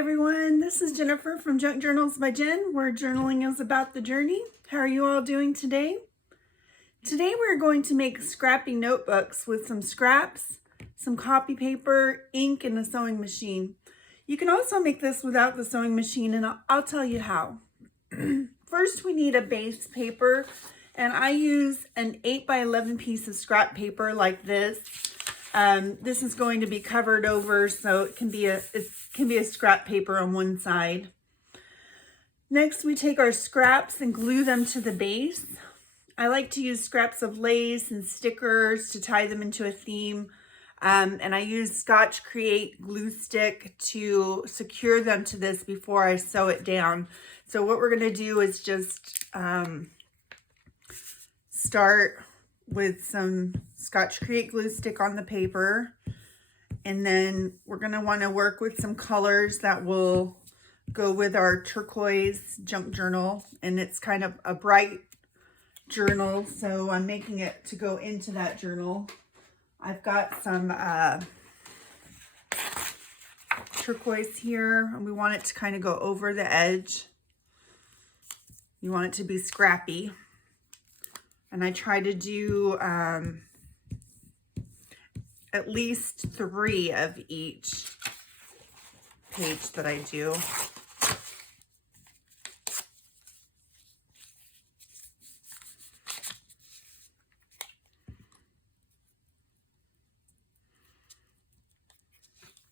everyone, this is Jennifer from Junk Journals by Jen, where journaling is about the journey. How are you all doing today? Today we're going to make scrappy notebooks with some scraps, some copy paper, ink, and a sewing machine. You can also make this without the sewing machine, and I'll tell you how. First, we need a base paper, and I use an 8 by 11 piece of scrap paper like this. This is going to be covered over, so it can be a scrap paper on one side. Next, we take our scraps and glue them to the base. I like to use scraps of lace and stickers to tie them into a theme. And I use Scotch Create glue stick to secure them to this before I sew it down. So what we're going to do is just start with some Scotch Create glue stick on the paper. And then we're going to want to work with some colors that will go with our turquoise junk journal. And it's kind of a bright journal, so I'm making it to go into that journal. I've got some turquoise here, and we want it to kind of go over the edge. You want it to be scrappy. And I try to do at least 3 of each page that I do.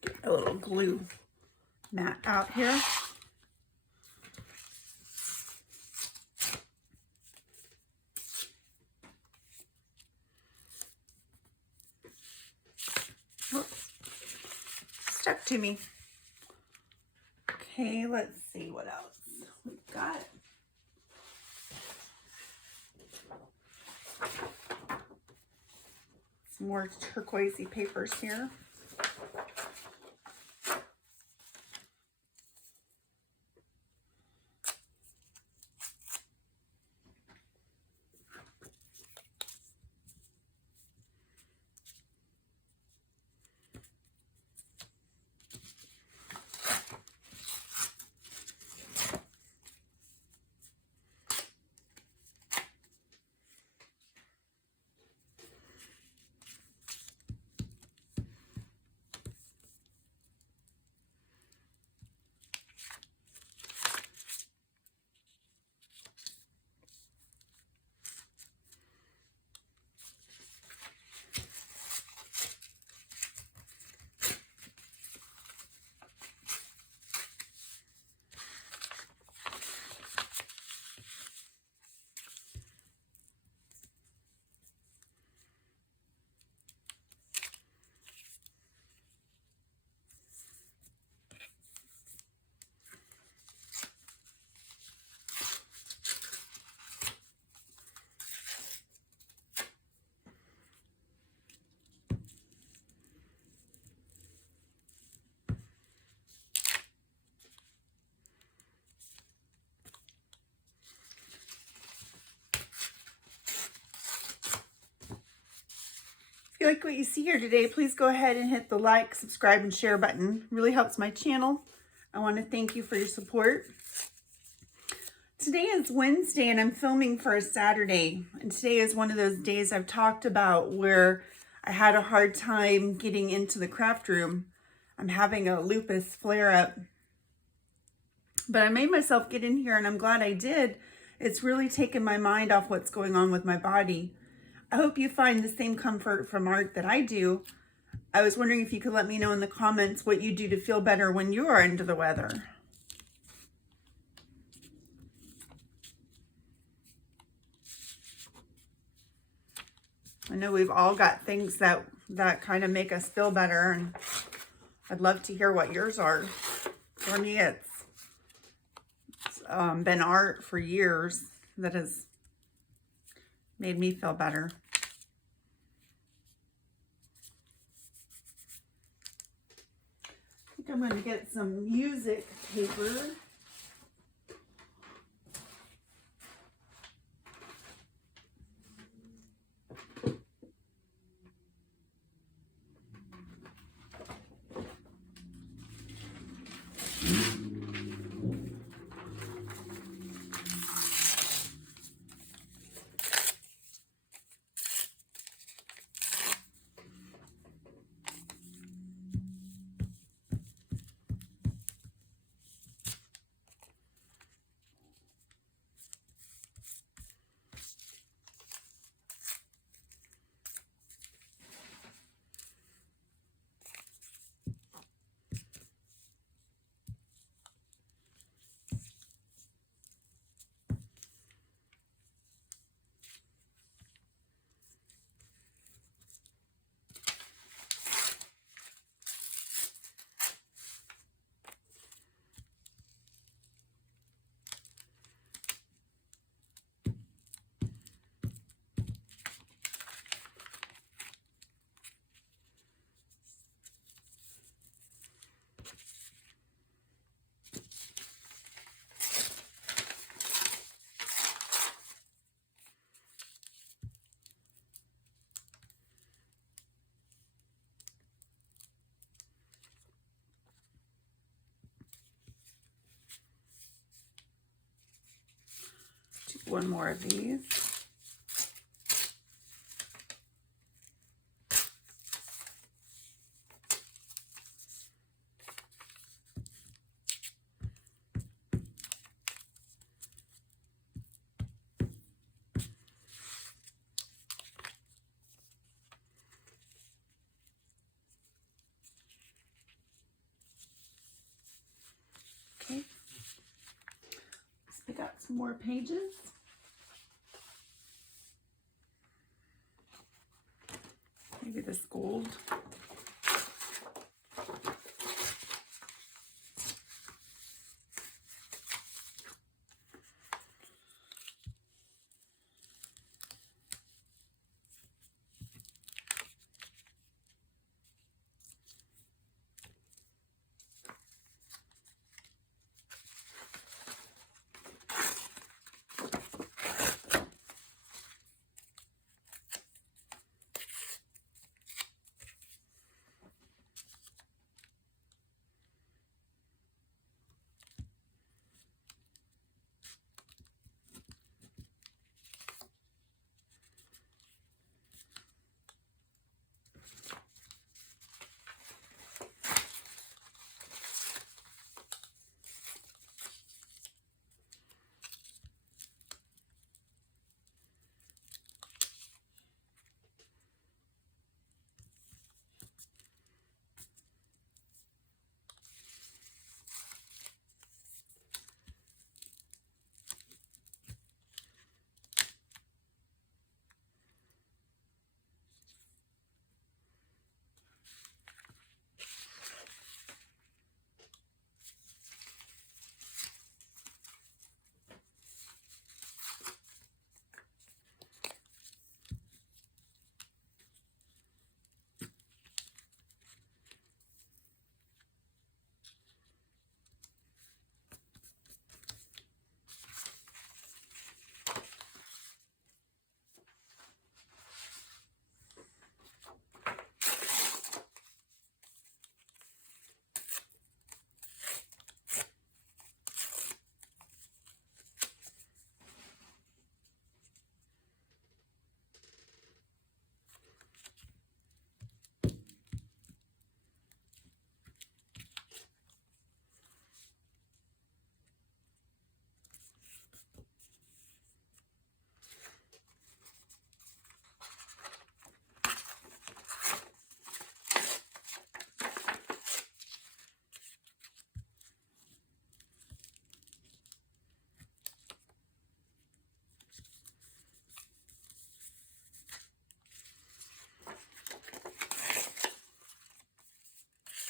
Get a little glue mat out here. Oops. Stuck to me. Okay, let's see what else we've got. Some more turquoisey papers here. If you like what you see here today, please go ahead and hit the like, subscribe, and share button. It really helps my channel. I want to thank you for your support. Today is Wednesday, and I'm filming for a Saturday. And today is one of those days I've talked about where I had a hard time getting into the craft room. I'm having a lupus flare-up. But I made myself get in here, and I'm glad I did. It's really taken my mind off what's going on with my body. I hope you find the same comfort from art that I do. I was wondering if you could let me know in the comments what you do to feel better when you are under the weather. I know we've all got things that kind of make us feel better, and I'd love to hear what yours are. For me, it's been art for years that has made me feel better. I think I'm going to get some music paper. Do one more of these. Okay, let's pick out some more pages. Maybe this gold.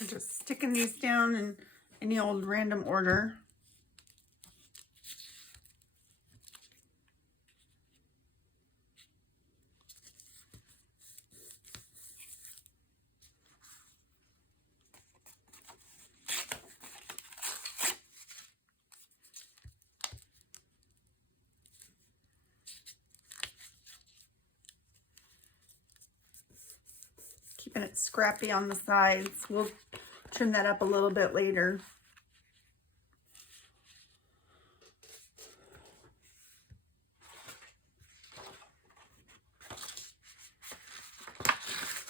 I'm just sticking these down in any old random order. Keeping it scrappy on the sides. We'll trim that up a little bit later.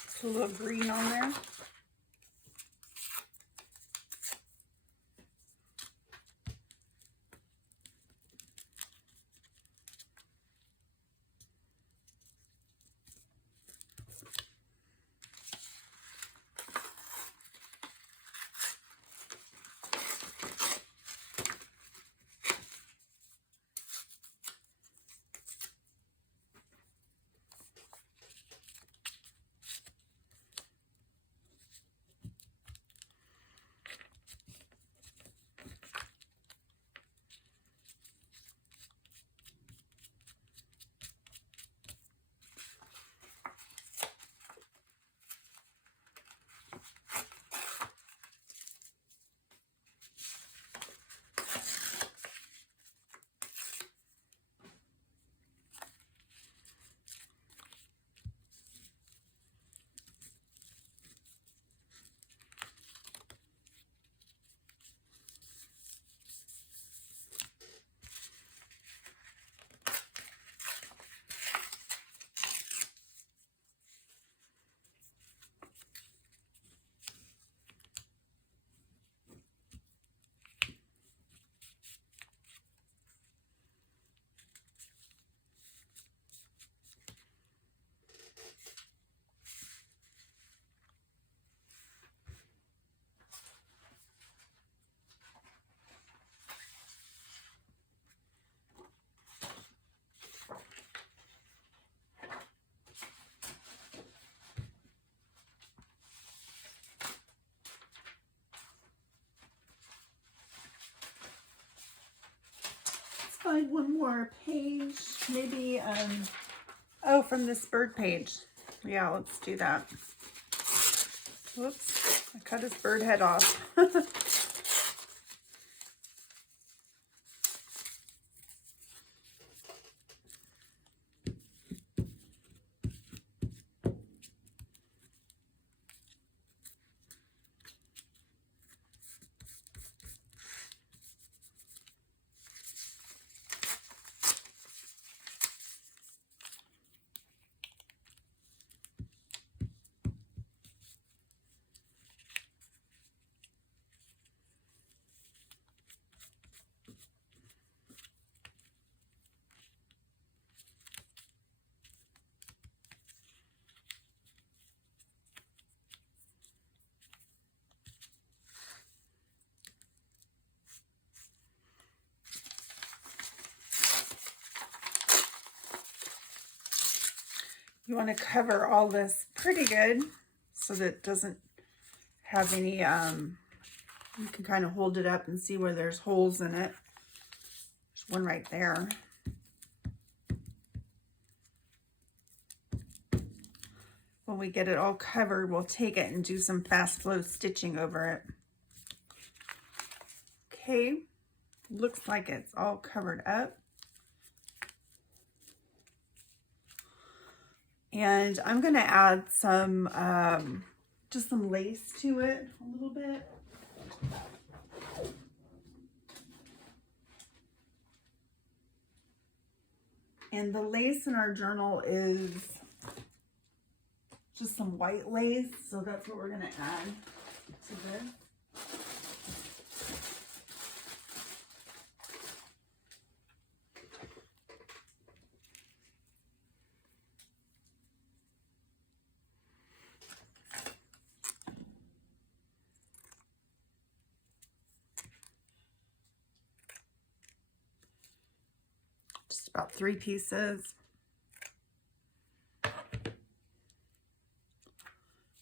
Just a little green on there. find one more page, maybe, oh, from this bird page. Yeah, let's do that. Whoops, I cut his bird head off. You want to cover all this pretty good so that it doesn't have any, you can kind of hold it up and see where there's holes in it. There's one right there. When we get it all covered, we'll take it and do some fast flow stitching over it. Okay, looks like it's all covered up. And I'm going to add some, just some lace to it a little bit. And the lace in our journal is just some white lace, so that's what we're going to add to this. Just about 3 pieces.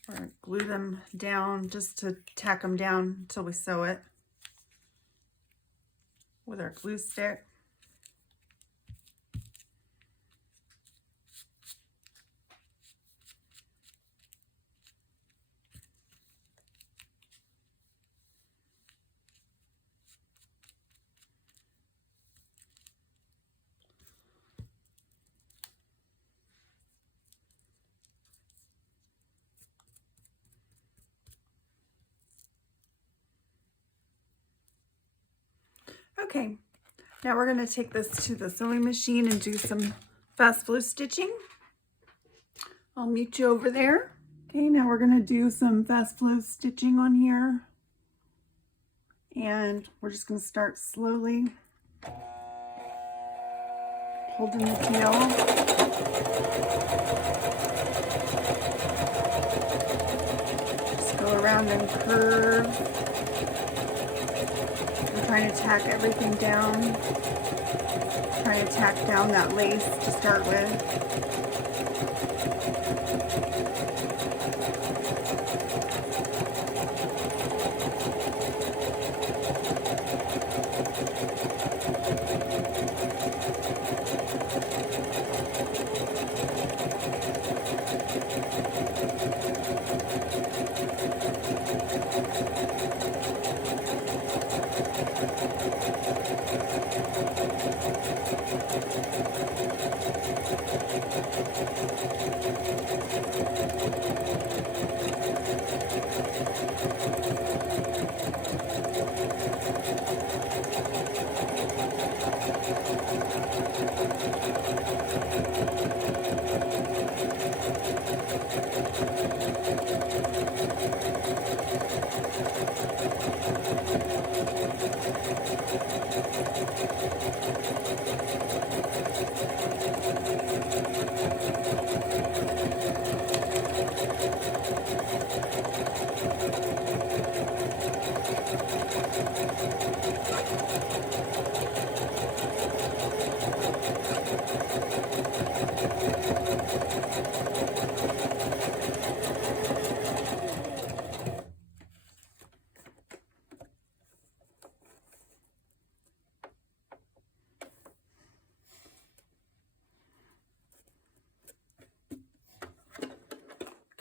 We're going to glue them down just to tack them down until we sew it with our glue stick. Okay, now we're going to take this to the sewing machine and do some fast flow stitching. I'll meet you over there. Okay, now we're going to do some fast flow stitching on here. And we're just going to start slowly holding the tail. Just go around and curve. Trying to tack everything down. Trying to tack down that lace to start with.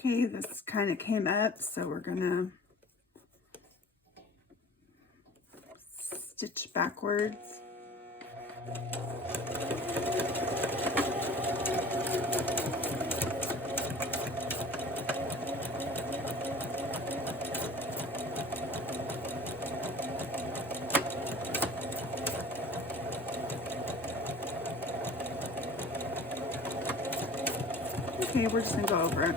Okay, this kind of came up, so we're gonna stitch backwards. Okay, we're just gonna go over it.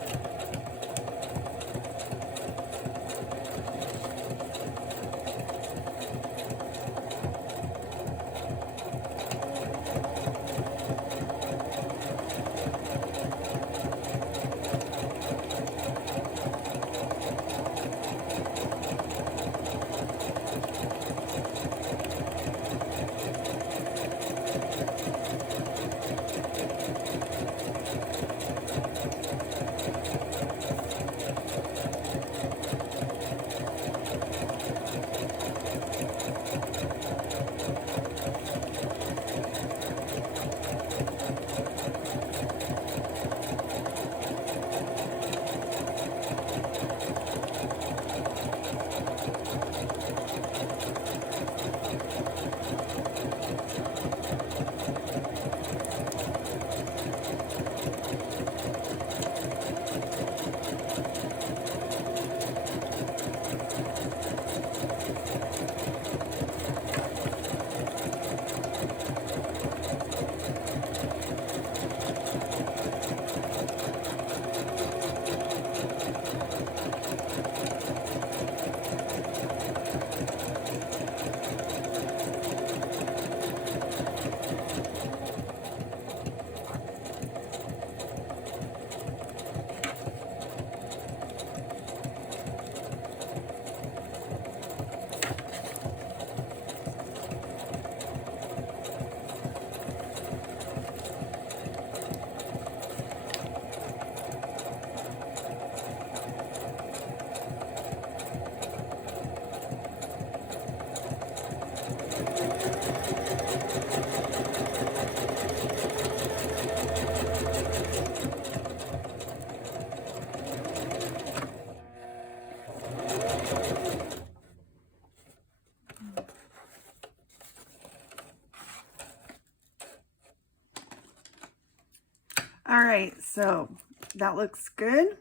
All right, so that looks good.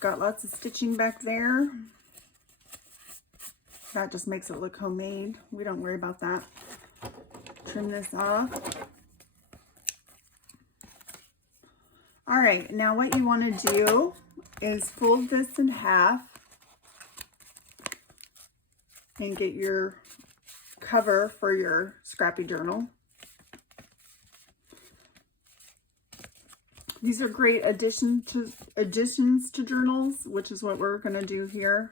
Got lots of stitching back there. That just makes it look homemade. We don't worry about that. Trim this off. All right, now what you want to do is fold this in half and get your cover for your Scrappy journal. These are great additions to journals, which is what we're going to do here.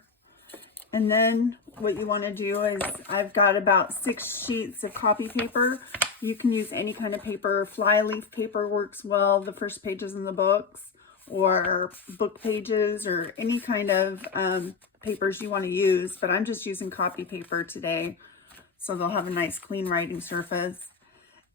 And then what you want to do is, I've got about 6 sheets of copy paper. You can use any kind of paper. Flyleaf paper works well, the first pages in the books, or book pages, or any kind of papers you want to use. But I'm just using copy paper today, so they'll have a nice clean writing surface.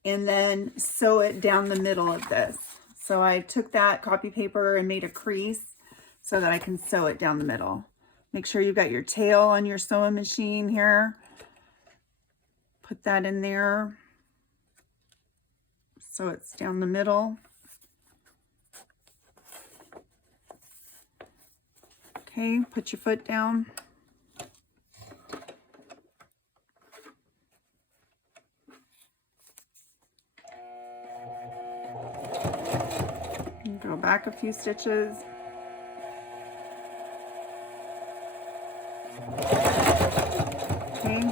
And then sew it down the middle of this. So I took that copy paper and made a crease so that I can sew it down the middle. Make sure you've got your tail on your sewing machine here. Put that in there so it's down the middle. Okay, put your foot down. Go back a few stitches. Okay.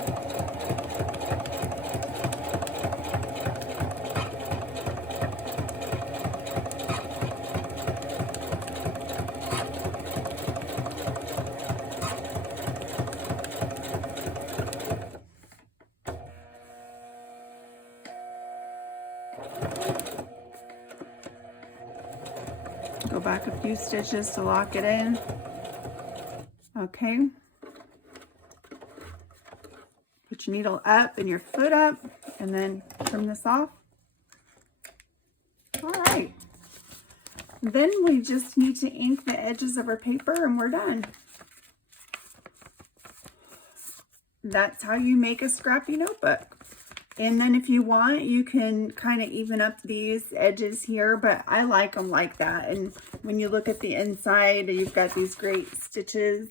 Go back a few stitches to lock it in. Okay. Put your needle up and your foot up, and then trim this off. All right. Then we just need to ink the edges of our paper and we're done. That's how you make a scrappy notebook. And then if you want, you can kind of even up these edges here, but I like them like that. And when you look at the inside, you've got these great stitches.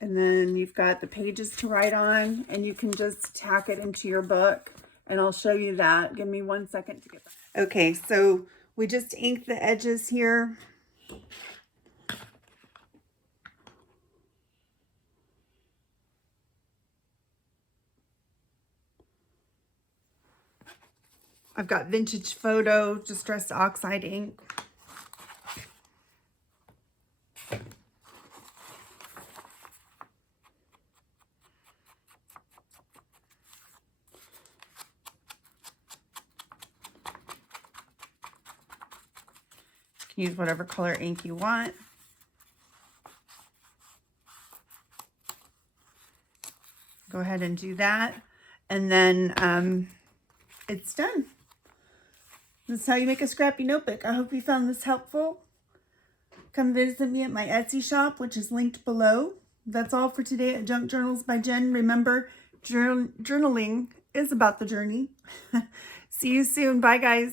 And then you've got the pages to write on, and you can just tack it into your book. And I'll show you that. Give me 1 second to get that. Okay, so we just inked the edges here. I've got Vintage Photo Distressed Oxide ink. You can use whatever color ink you want. Go ahead and do that. And then it's done. This is how you make a scrappy notebook. I hope you found this helpful. Come visit me at my Etsy shop, which is linked below. That's all for today at Junk Journals by Jen. Remember, journaling is about the journey. See you soon. Bye, guys.